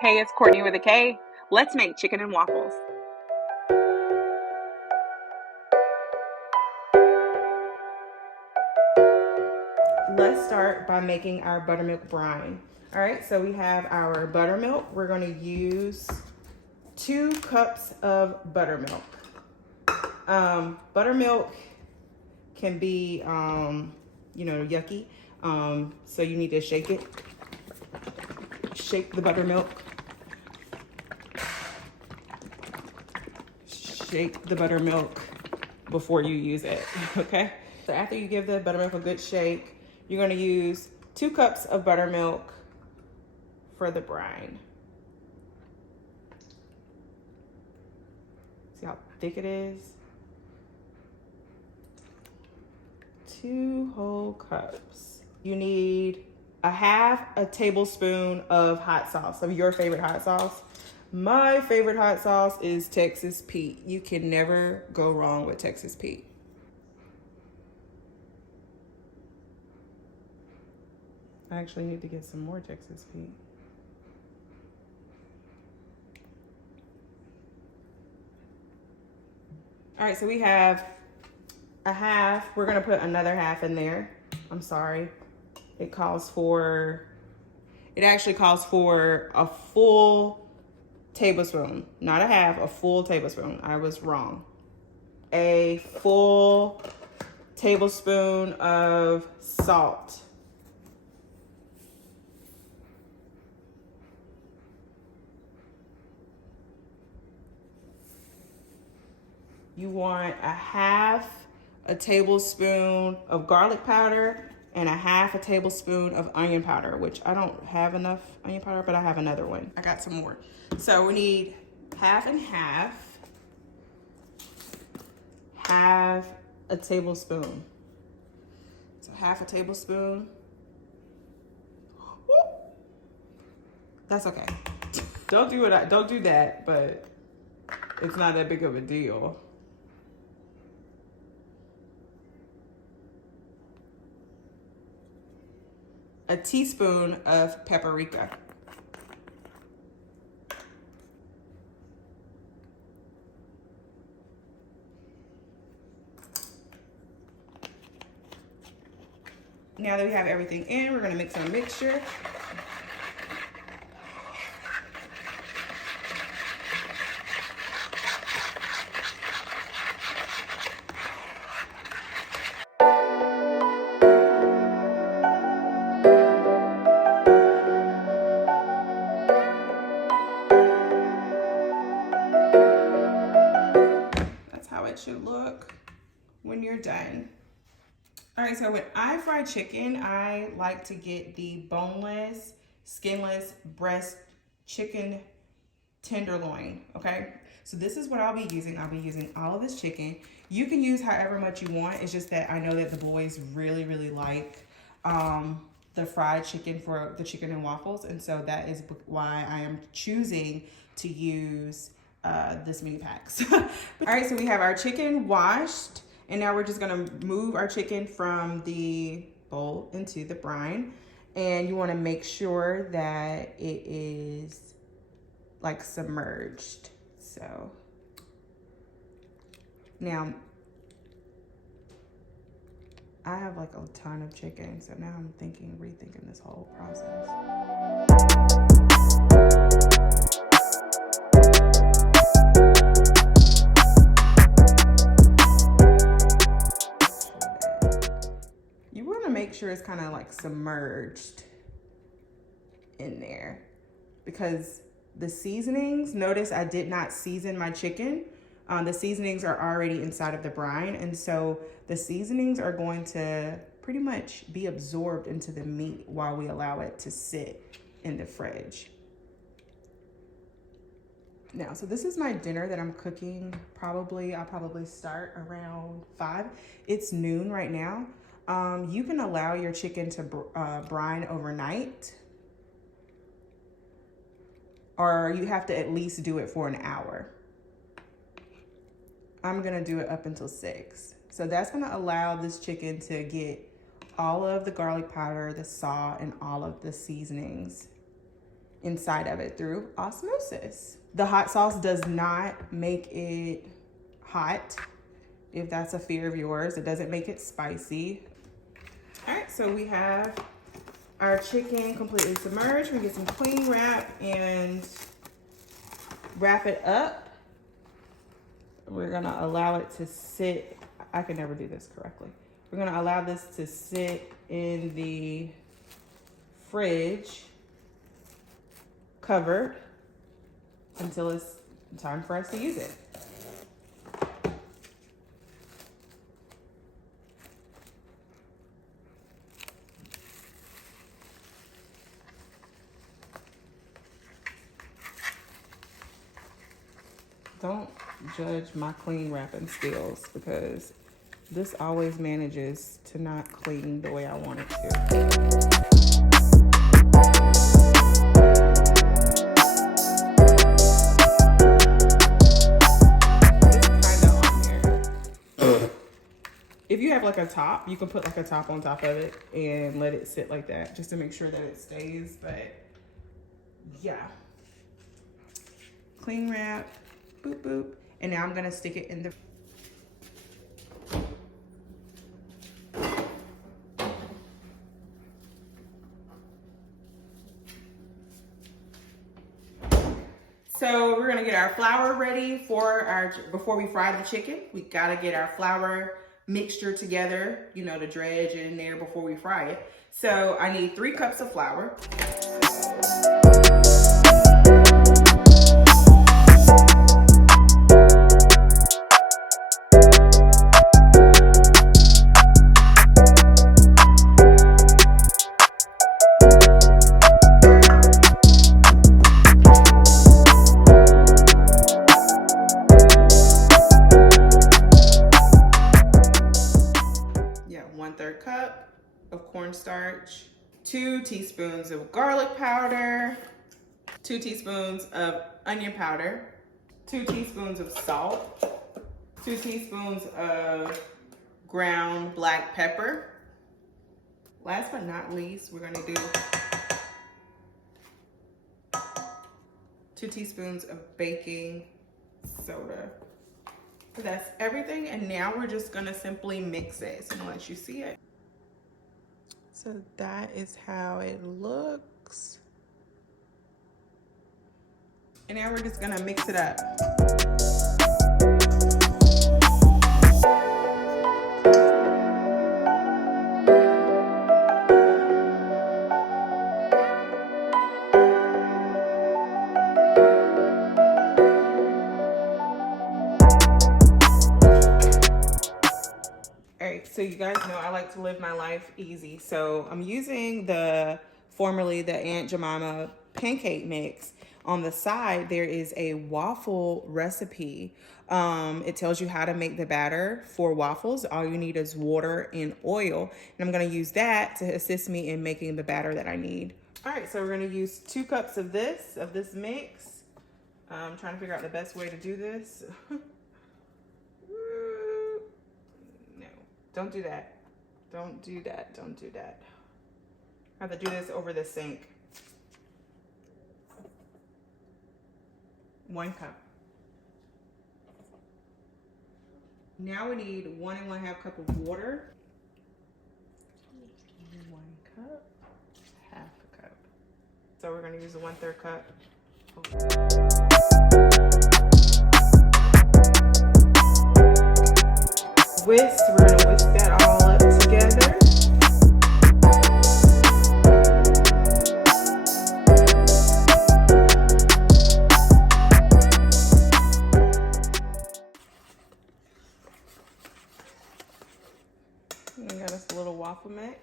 Hey, it's Courtney with a K. Let's make chicken and waffles. Let's start by making our buttermilk brine. All right, so we have our buttermilk. We're going to use 2 cups of buttermilk. Buttermilk can be, yucky. So you need to shake it. Shake the buttermilk. Shake the buttermilk before you use it, okay? So after you give the buttermilk a good shake, you're gonna use 2 cups of buttermilk for the brine. See how thick it is? 2 whole cups. You need a half a tablespoon of hot sauce, of your favorite hot sauce. My favorite hot sauce is Texas Pete. You can never go wrong with Texas Pete. I actually need to get some more Texas Pete. All right, so we have a half. We're gonna put another half in there. I'm sorry. It actually calls for a full tablespoon, not a half, a full tablespoon. I was wrong. A full tablespoon of salt. You want a half a tablespoon of garlic powder and a half a tablespoon of onion powder, which I don't have enough onion powder, but I have another one. I got some more. So we need half and half, half a tablespoon. So half a tablespoon. Woo. That's okay. Don't do that, but it's not that big of a deal. A teaspoon of paprika. Now that we have everything in, we're gonna mix our mixture. That's how it should look when you're done. All right, so when I fry chicken, I like to get the boneless, skinless breast chicken tenderloin, okay? So this is what I'll be using. I'll be using all of this chicken. You can use however much you want. It's just that I know that the boys really, really like the fried chicken for the chicken and waffles. And so that is why I am choosing to use this mini packs. All right, so we have our chicken washed. And now we're just gonna move our chicken from the bowl into the brine. And you wanna make sure that it is like submerged. So now I have like a ton of chicken. So now I'm rethinking this whole process. Make sure it's kind of like submerged in there, because the seasonings, notice I did not season my chicken. The seasonings are already inside of the brine, and so the seasonings are going to pretty much be absorbed into the meat while we allow it to sit in the fridge. Now, so this is my dinner that I'm cooking. I'll probably start around 5. It's noon right now. You can allow your chicken to brine overnight, or you have to at least do it for an hour. I'm gonna do it up until 6. So that's gonna allow this chicken to get all of the garlic powder, the salt, and all of the seasonings inside of it through osmosis. The hot sauce does not make it hot. If that's a fear of yours, it doesn't make it spicy. All right, so we have our chicken completely submerged. We get some cling wrap and wrap it up. We're gonna allow it to sit. I can never do this correctly. We're gonna allow this to sit in the fridge covered until it's time for us to use it. Don't judge my clean wrapping skills because this always manages to not clean the way I want it to. If you have like a top, you can put like a top on top of it and let it sit like that just to make sure that it stays. But yeah, cling wrap, boop, boop. And now I'm gonna stick it in the So we're gonna get our flour ready for before we fry the chicken. We gotta get our flour mixture together, you know, the dredge in there before we fry it. So I need 3 cups of flour. Cup of cornstarch, 2 teaspoons of garlic powder, 2 teaspoons of onion powder, 2 teaspoons of salt, 2 teaspoons of ground black pepper. Last but not least, we're gonna do 2 teaspoons of baking soda. So that's everything, and now we're just gonna simply mix it. So I'm gonna let you see it. So that is how it looks. And now we're just gonna mix it up. So you guys know I like to live my life easy. So I'm using formerly the Aunt Jemima pancake mix. On the side, there is a waffle recipe. It tells you how to make the batter for waffles. All you need is water and oil. And I'm gonna use that to assist me in making the batter that I need. All right, so we're gonna use 2 cups of this mix. I'm trying to figure out the best way to do this. Don't do that. Don't do that. Don't do that. I have to do this over the sink. 1 cup. Now we need 1 1/2 cup of water. 1 cup, 1/2 cup. So we're gonna use the 1/3 cup. We're gonna whisk that all up together. And I got us a little waffle mix.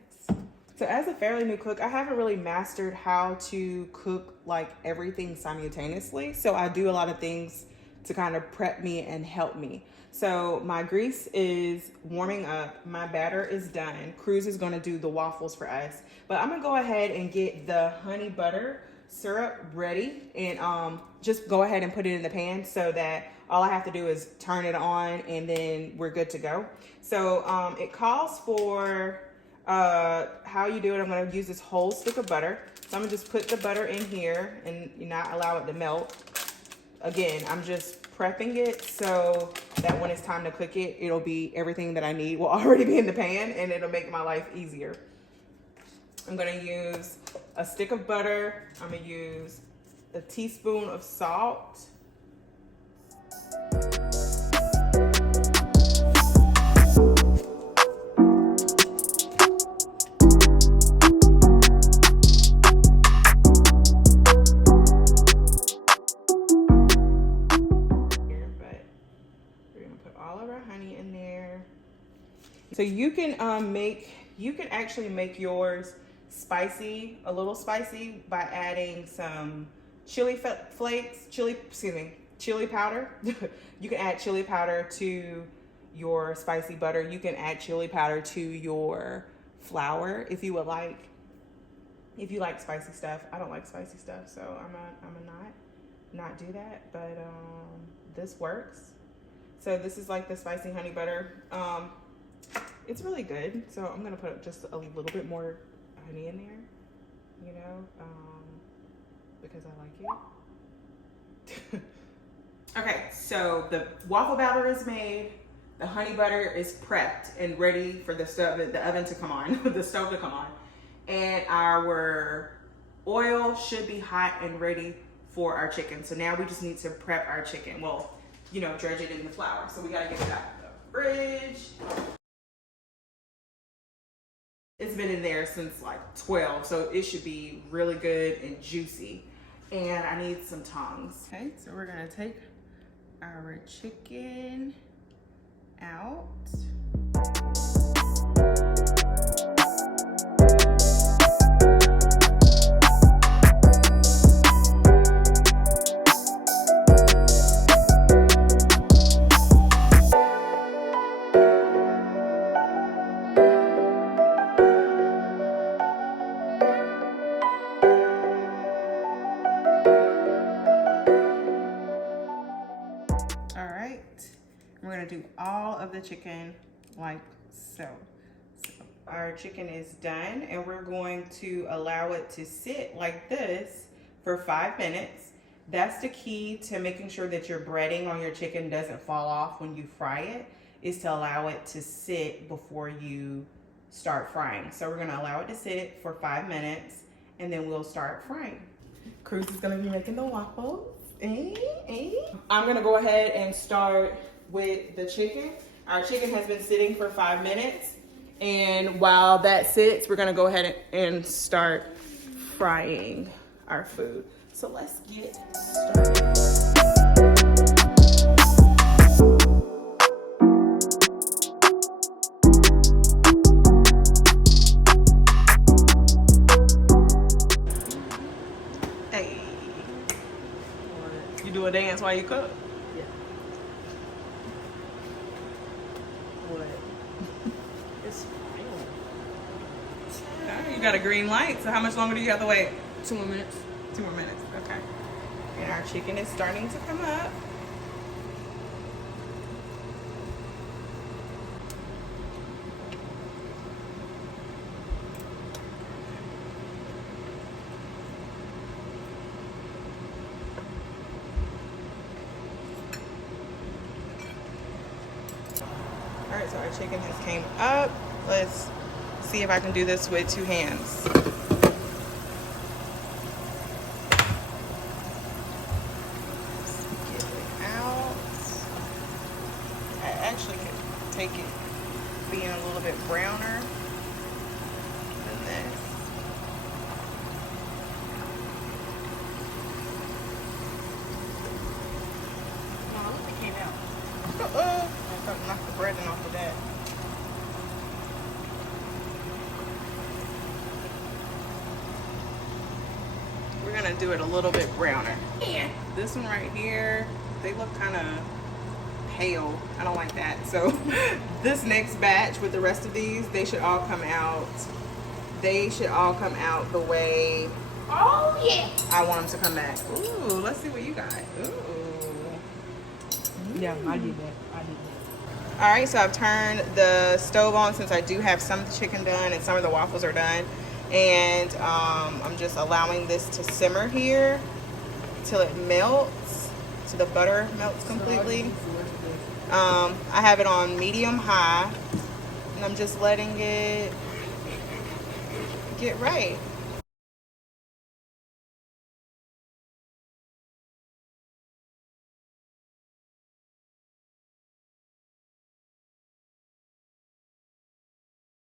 So as a fairly new cook, I haven't really mastered how to cook like everything simultaneously. So I do a lot of things to kind of prep me and help me. So my grease is warming up. My batter is done. Cruz is gonna do the waffles for us. But I'm gonna go ahead and get the honey butter syrup ready and just go ahead and put it in the pan so that all I have to do is turn it on and then we're good to go. So it calls for how you do it. I'm gonna use this whole stick of butter. So I'm gonna just put the butter in here and not allow it to melt. Again, I'm just prepping it so that when it's time to cook it, it'll be everything that I need will already be in the pan, and it'll make my life easier. I'm gonna use a stick of butter. I'm gonna use a teaspoon of salt. So you can actually make yours spicy, a little spicy, by adding some chili powder. You can add chili powder to your spicy butter. You can add chili powder to your flour if you would like. If you like spicy stuff. I don't like spicy stuff, so I'm gonna not do that, but this works. So this is like the spicy honey butter. It's really good. So I'm gonna put just a little bit more honey in there, you know, because I like it. Okay, so the waffle batter is made. The honey butter is prepped and ready for the oven to come on, the stove to come on. And our oil should be hot and ready for our chicken. So now we just need to prep our chicken. Well, you know, dredge it in the flour. So we gotta get it out of the fridge. It's been in there since like 12, so it should be really good and juicy. And I need some tongs. Okay, so we're gonna take our chicken out. We're gonna do all of the chicken like so. So our chicken is done, and we're going to allow it to sit like this for 5 minutes. That's the key to making sure that your breading on your chicken doesn't fall off when you fry it, is to allow it to sit before you start frying. So we're gonna allow it to sit for 5 minutes, and then we'll start frying. Cruz is gonna be making the waffles. I'm gonna go ahead and start with the chicken. Our chicken has been sitting for 5 minutes, and while that sits, we're gonna go ahead and start frying our food. So let's get started. Hey, you do a dance while you cook? You got a green light, so how much longer do you have to wait? 2 more minutes. 2 more minutes, okay. And our chicken is starting to come up. All right, so our chicken has came up. Let's see if I can do this with 2 hands. Get it out. I actually could take it being a little bit browner than this. No, look, it came out. I thought knock the breading off of that. We're gonna do it a little bit browner. Yeah. This one right here, they look kind of pale. I don't like that. So this next batch with the rest of these, they should all come out. They should all come out the way. Oh yeah. I want them to come back. Ooh, let's see what you got. Ooh. Yeah, I did that. All right, so I've turned the stove on since I do have some of the chicken done and some of the waffles are done. And I'm just allowing this to simmer here till it melts, till the butter melts completely. I have it on medium high, and I'm just letting it get right.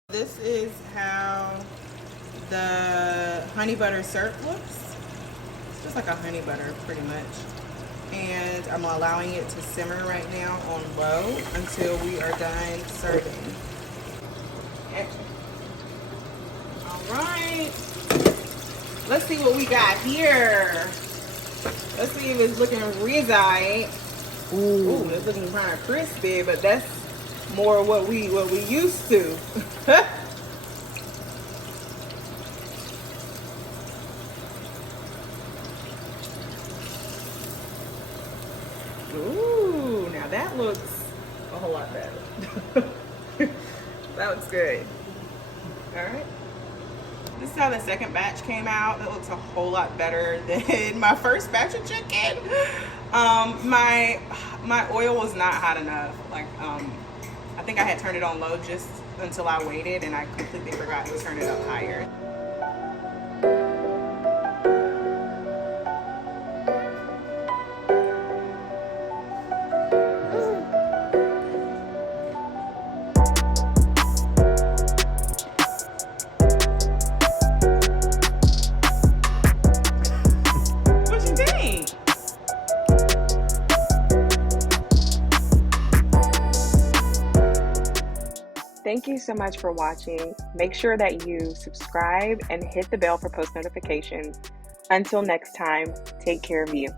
This is how the honey butter syrup looks. It's just like a honey butter pretty much. And I'm allowing it to simmer right now on low until we are done serving. All right. Let's see what we got here. Let's see if it's looking right. Ooh, it's looking kind of crispy, but that's more what we used to. Ooh, now that looks a whole lot better. That looks good. All right. This is how the second batch came out. It looks a whole lot better than my first batch of chicken. My oil was not hot enough. Like, I think I had turned it on low just until I waited, and I completely forgot to turn it up higher. Thank you so much for watching. Make sure that you subscribe and hit the bell for post notifications. Until next time, take care of you.